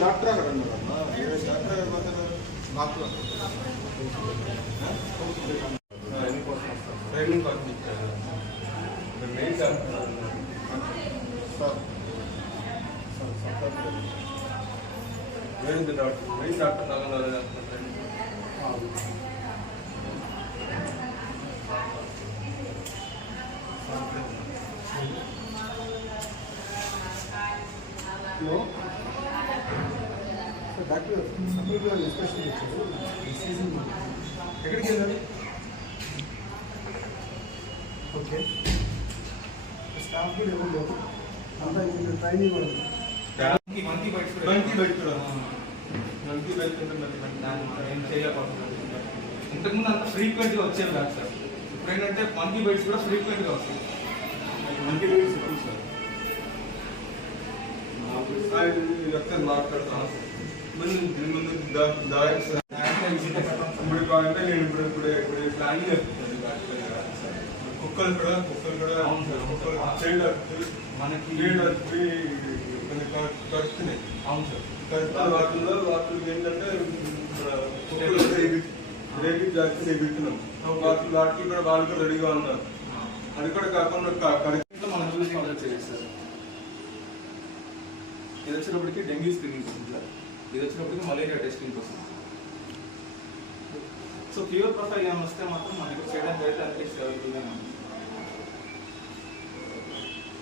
Doctor ಆಗಲ್ಲ madam ಬೇರೆ doctor ಆಗಲ್ಲ ಡಾಕ್ಟ್ರ್ ಟ್ರೈನಿಂಗ್ டாக்டர் டாக்டர் நாங்கள் సపరేట్గా ఇన్స్పెక్షన్ ఇచ్చారు ఈ సీజన్ ఎక్కడికి వెళ్ళాలి ఓకే స్టాఫ్ కూడా ఎవరు లేరు అంతా ఇప్పుడు ట్రైనింగ్ కూడా ఉంది. Monkey bites monkey bite monkey ఇంతకుముందు అంత ఫ్రీక్వెంట్గా వచ్చేవి కాదు సార్ ఇప్పుడు ఏంటంటే మంకీ బైట్స్ కూడా ఫ్రీక్వెంట్గా వస్తాయి మంకీ బైట్స్ సార్ ఒకసారి సార్ ఇప్పుడు అంటే నేను ఇప్పుడు ఇప్పుడు ఇప్పుడు ప్లానింగ్ కుక్కలు కూడా కుక్కలు కూడా అవును సార్. కుక్కలు చేయడం మనకి చేయడం కొన్ని కడుతున్నాయి అవును సార్ కడుతున్న వాటిల్లో వాటికి ఏంటంటే కుక్కలు రేగి రేగి జాతి వాటి వాటికి కూడా వాళ్ళు కూడా రెడీగా ఉన్నారు అది కూడా కాకుండా క- మనం చూసి మొదలు సార్ ఇది డెంగ్యూ స్క్రీనింగ్ సార్ ఇది వచ్చినప్పటికి మలేరియా టెస్టింగ్ వస్తుంది సో ఫీవర్ ప్రొఫైల్ ఏమైనా వస్తే మాత్రం మనకి చేయడానికి అయితే అట్లీస్ట్ అవైలబుల్గా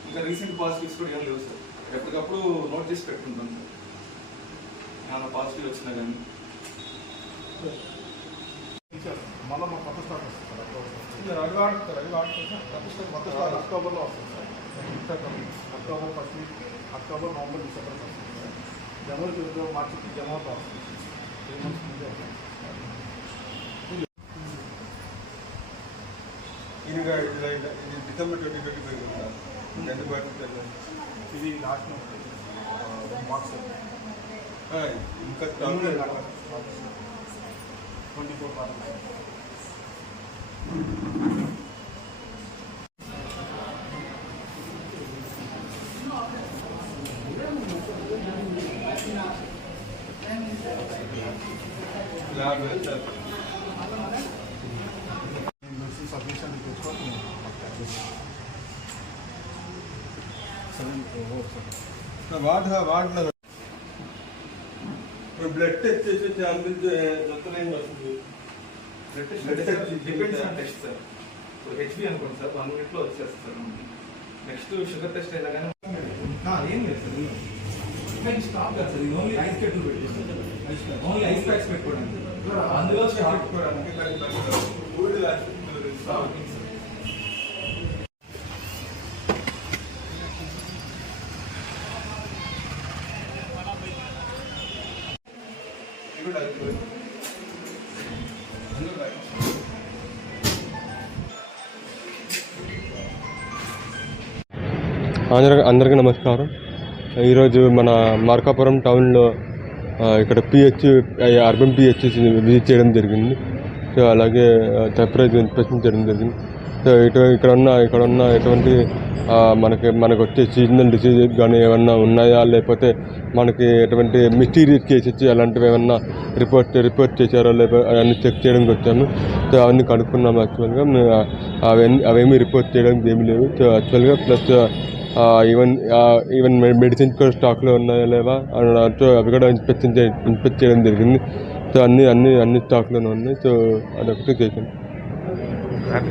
ఇంకా రీసెంట్ పాజిటివ్స్ కూడా ఏం లేవు సార్ ఎప్పటికప్పుడు నోట్ చేసి పెట్టుకుంటాం సార్ ఏమైనా పాజిటివ్ వచ్చినా కానీ మళ్ళీ మా కొత్త స్టాక్ వస్తుంది సార్ అక్టోబర్ అది వాడుతారు అది వాడుతారు కొత్త స్టాక్ కొత్త స్టాక్ అక్టోబర్లో వస్తుంది sir October first week October November December వస్తుంది సార్ జనవరి ఫిబ్రవరి మార్చికి జనవరిలో వస్తుంది? త్రీ మంత్స్ ముందే వస్తుంది ఇది డిసెంబర్ ట్వంటీ ట్వంటీ ఫైవ్ పడుతుంది ఇది లాస్ట్ బాక్స్ ఇంకా ట్వంటీ ఫోర్ సబ్మిషన్ తెచ్చుకోవాలి సెవెన్ సార్ ఇప్పుడు బ్లడ్ టెస్ట్ చేసి అందించే జొత్తలేం వస్తుంది blood test depends on test sir ఇప్పుడు హెచ్బి అనుకోండి సార్ వన్ మినిట్లో వచ్చేస్తారు నెక్స్ట్ షుగర్ టెస్ట్ అయినా కానీ ఏం లేదు సార్ ఇంకా స్టాప్ కాదు సార్ ఇది ఓన్లీ ఐస్ కట్లు పెట్టేస్తాను ఓన్లీ ఐస్ ప్యాక్స్ పెట్టుకోవడానికి. అందులో స్టాప్ పెట్టుకోవడానికి ఊడి అందరికీ నమస్కారం. ఈరోజు మన మార్కాపురం టౌన్లో ఇక్కడ పిహెచ్ అర్బన్ పిహెచ్ విజిట్ చేయడం జరిగింది. సో అలాగే సర్ప్రైజ్ ఇన్స్పెక్షన్ చేయడం జరిగింది. సో ఇటు ఇక్కడ ఉన్న ఇక్కడ ఉన్న ఎటువంటి మనకి మనకు వచ్చే సీజనల్ డిసీజెస్ కానీ ఏమన్నా ఉన్నాయా? లేకపోతే మనకి ఎటువంటి మిస్టీరియస్ కేసెస్ అలాంటివి ఏమన్నా రిపోర్ట్ రిపోర్ట్ చేశారో? లేకపోతే అవన్నీ చెక్ చేయడానికి వచ్చాము. సో అవన్నీ కనుక్కున్నాము యాక్చువల్గా. అవన్నీ అవేమీ రిపోర్ట్ చేయడానికి ఏమీ లేవు. సో యాక్చువల్గా ప్లస్ ఈవెన్ ఈవెన్ మెడిసిన్స్ కూడా స్టాక్లో ఉన్నాయా లేవా? సో అవి కూడా ఇన్స్పెక్షన్ ఇన్స్పెక్ట్ చేయడం జరిగింది. సో అన్ని అన్ని అన్ని స్టాక్లోనే ఉన్నాయి. సో అదొకటి చేశాను.